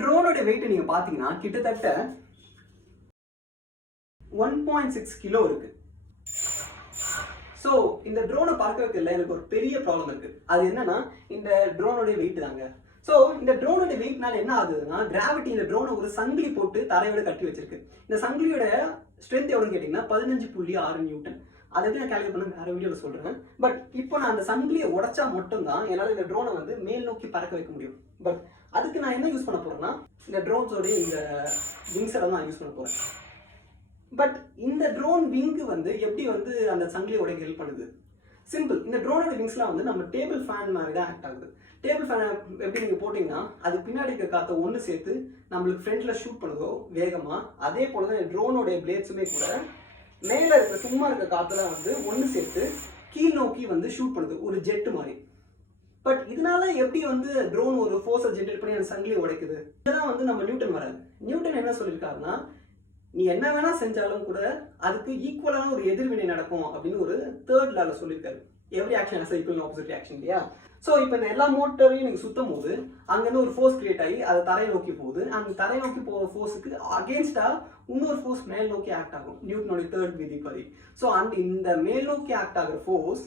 ட்ரோனோட wait நீங்க பாத்தீங்கன்னா கிட்டத்தட்ட 1.6 கிலோ இருக்கு. ஸோ இந்த ட்ரோனை பறக்க வைக்கல எனக்கு ஒரு பெரிய ப்ராப்ளம் இருக்கு. அது என்னன்னா இந்த ட்ரோனோட வெயிட் தாங்க. ஸோ இந்த ட்ரோனோட வெயிட்னால என்ன ஆகுதுன்னா கிராவிட்டி இந்த ட்ரோனை ஒரு சங்கிலி போட்டு தரையோட கட்டி வச்சிருக்கு. இந்த சங்கிலியோட ஸ்ட்ரென்த் எவ்வளோன்னு கேட்டிங்கன்னா 15.6 நியூட்டன். அதை எப்படி நான் கேல்குலேட் பண்ண வேற வீடியோவில் சொல்கிறேன். பட் இப்போ நான் அந்த சங்கிலியை உடைச்சா மட்டும்தான் என்னால் இந்த ட்ரோனை வந்து மேல் நோக்கி பறக்க வைக்க முடியும். பட் அதுக்கு நான் என்ன யூஸ் பண்ண போகிறேன்னா இந்த ட்ரோன்ஸோடைய இந்த விங்ஸை தான் நான் யூஸ் பண்ண போகிறேன். பட் இந்த ட்ரோன் விங்கு வந்து எப்படி வந்து அந்த சங்கிலியோட ஹெல்ப் பண்ணுது? சிம்பிள். இந்த ட்ரோனோட விங்ஸ்லாம் வந்து நம்ம டேபிள் ஃபேன் மாதிரி தான் ஆக்ட் ஆகுது. டேபிள் ஃபேனை எப்படி நீங்கள் போட்டிங்கன்னா அது பின்னாடி இருக்க காற்றை ஒன்று சேர்த்து நம்மளுக்கு ஃப்ரண்ட்டில் ஷூட் பண்ணுதோ வேகமாக, அதே போல் தான் ட்ரோனோடைய பிளேட்ஸுமே கூட மேலே இருக்க சும்மா இருக்க காற்றுல வந்து ஒன்று சேர்த்து கீழ் நோக்கி வந்து ஷூட் பண்ணுது ஒரு ஜெட்டு மாதிரி. பட் இதனால எப்படி வந்து ட்ரோன் ஒரு ஃபோர்ஸை ஜென்ரேட் பண்ணி அந்த சங்கிலியை உடைக்குது? இதெல்லாம் வந்து நம்ம நியூட்டன் வராது. நியூட்டன் என்ன சொல்லியிருக்காருன்னா நீ என்ன வேணா செஞ்சாலும் கூட அதுக்கு ஈக்குவலான ஒரு எதிர்வினை நடக்கும் அப்படின்னு ஒரு தேர்ட் லால சொல்லியிருக்காரு. Every action has equal opposite action இல்லையா? ஸோ இப்போ இந்த எல்லா மோட்டரையும் நீங்கள் சுற்றும் போது அங்கேருந்து ஒரு ஃபோர்ஸ் கிரியேட் ஆகி அதை தரையை நோக்கி போகுது. அந்த தரையை நோக்கி போகிற ஃபோர்ஸுக்கு அகேன்ஸ்டாக இன்னொரு ஃபோர்ஸ் மேல் நோக்கி ஆக்ட் ஆகும், நியூட்டனோட தேர்ட் விதிப்படி. ஸோ இந்த மேல் நோக்கி ஆக்ட் ஆகிற ஃபோர்ஸ்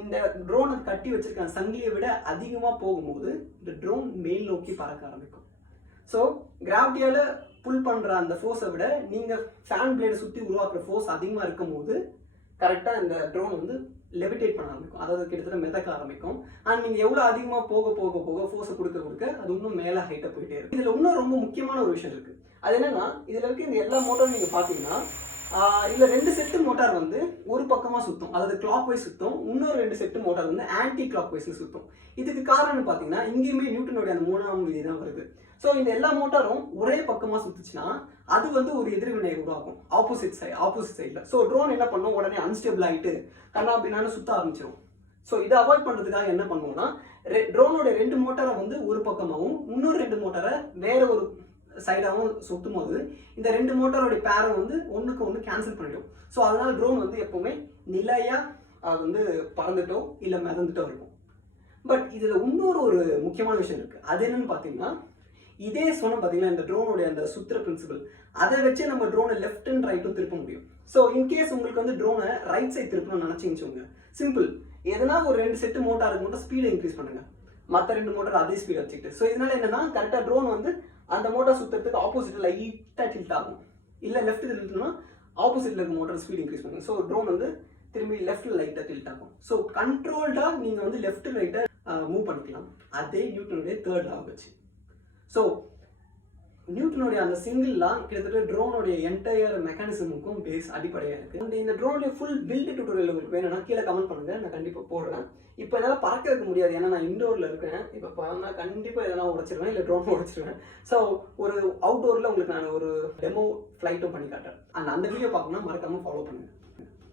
இந்த ட்ரோனை கட்டி வச்சிருக்க சங்கிலியை விட அதிகமாக போகும்போது இந்த ட்ரோன் மேல் நோக்கி பறக்க ஆரம்பிக்கும். ஸோ கிராவிட்டியால் புல் பண்ணுற அந்த ஃபோர்ஸை விட நீங்கள் ஃபேன் பிளேடை சுற்றி உருவாக்குற ஃபோர்ஸ் அதிகமாக இருக்கும் போது கரெக்டாக இந்த ட்ரோன் வந்து லெவிடேட் பண்ண ஆரம்பிக்கும், அதாவது கிட்டத்தட்ட மிதக்க ஆரம்பிக்கும். அண்ட் நீங்கள் எவ்வளோ அதிகமாக போக போக போக ஃபோர்ஸை கொடுக்க அது இன்னும் மேலே ஹைட்டாக போயிட்டே இருக்கும். இதில் இன்னும் ரொம்ப முக்கியமான ஒரு விஷயம் இருக்குது. அது என்னன்னா இதில் இருக்க இந்த எல்லா மோட்டாரும் நீங்கள் பார்த்தீங்கன்னா இதில் 2 செட்டு மோட்டார் வந்து ஒரு பக்கமாக சுற்றும், அதாவது கிளாக் வைஸ் சுற்றும். இன்னொரு 2 செட்டு மோட்டார் வந்து ஆன்டி கிளாக் வைஸ் சுற்றும். இதுக்கு காரணம்னு பார்த்தீங்கன்னா இங்கேயுமே நியூட்டனோட அந்த 3ஆம் விதி தான் வருது. ஸோ இந்த எல்லா மோட்டாரும் ஒரே பக்கமாக சுற்றுச்சுன்னா அது வந்து ஒரு எதிர்வினை உருவாகும் ஆப்போசிட் சைடில். ஸோ ட்ரோன் என்ன பண்ணும், உடனே அன்ஸ்டேபிள் ஆகிட்டு கண்ணா பின்னான்னு சுற்ற ஆரம்பிச்சிடும். ஸோ இதை அவாய்ட் பண்ணுறதுக்காக என்ன பண்ணுவோம்னா ட்ரோனோட 2 மோட்டாரை வந்து ஒரு பக்கமாகவும் இன்னொரு 2 மோட்டாரை வேற ஒரு சைடாகவும் சுற்றும் போது இந்த 2 மோட்டாரோட பேரை வந்து ஒன்றுக்கு ஒன்று கேன்சல் பண்ணிடும். ஸோ அதனால ட்ரோன் வந்து எப்போவுமே நிலையாக அது வந்து பறந்துட்டோ இல்லை மிதந்துட்டோ இருக்கும். பட் இதில் இன்னொரு ஒரு முக்கியமான விஷயம் இருக்குது. அது என்னன்னு பார்த்தீங்கன்னா இதே சொன்ன பார்த்தீங்கன்னா இந்த ட்ரோனோடைய அந்த சுத்திர பிரின்சிபல், அதை வச்சு நம்ம ட்ரோனை லெஃப்ட் அண்ட் ரைட்டும் திருப்ப முடியும். ஸோ இன்கேஸ் உங்களுக்கு வந்து ட்ரோனை ரைட் சைட் திருப்பணும்னு நினச்சிங்க, சிம்பிள். எதனா ஒரு 2 செட்டு மோட்டாருக்கு மட்டும் ஸ்பீடை இன்க்ரீஸ் பண்ணுங்க, மற்ற 2 மோட்டார் அதே ஸ்பீட் வச்சுக்கிட்டு. ஸோ இதனால என்னன்னா கரெக்டாக ட்ரோன் வந்து அந்த மோட்டார் சுற்றுறதுக்கு ஆப்போசிட்டில் லைட்டாக டில்ட் ஆகும். இல்லை லெஃப்ட் டில்ட்னா ஆப்போசிட்டில் இருக்க மோட்டார் ஸ்பீட் இன்க்ரீஸ் பண்ணுங்க. ஸோ ட்ரோன் வந்து திரும்பி லெஃப்ட்டில் லைட்டாக டில்ட் ஆகும். ஸோ கண்ட்ரோல்டாக நீங்கள் வந்து லெஃப்ட் ரைட்டை மூவ் பண்ணிக்கலாம், அதே நியூட்டனுடைய தேர்ட் லா வச்சு. ஸோ நியூட்டனுடைய அந்த சிங்கிள் லா கிட்டத்தட்ட ட்ரோனுடைய என்டையர் மெக்கானிசமுக்கும் பேஸ் அடிப்படையாக இருக்குது. அண்ட் இந்த ட்ரோனுடைய ஃபுல் பில்டு டியூட்டோரியல் உங்களுக்கு வேணும்னா கீழே கமெண்ட் பண்ணுங்கள், நான் கண்டிப்பாக போடுறேன். இப்போ என்னால் பறக்க வைக்க முடியாது, ஏன்னா நான் இன்டோரில் இருக்கேன். இப்போ பறந்தா கண்டிப்பாக எதனா உடைச்சிருவேன், இல்லை ட்ரோன் உடைச்சிருவேன். ஸோ ஒரு அவுட்டோரில் உங்களுக்கு நான் ஒரு டெமோ ஃப்ளைட்டும் பண்ணி காட்டுறேன். அந்த வீடியோ பார்க்கணும்னா மறக்காமல் ஃபாலோ பண்ணுங்கள்.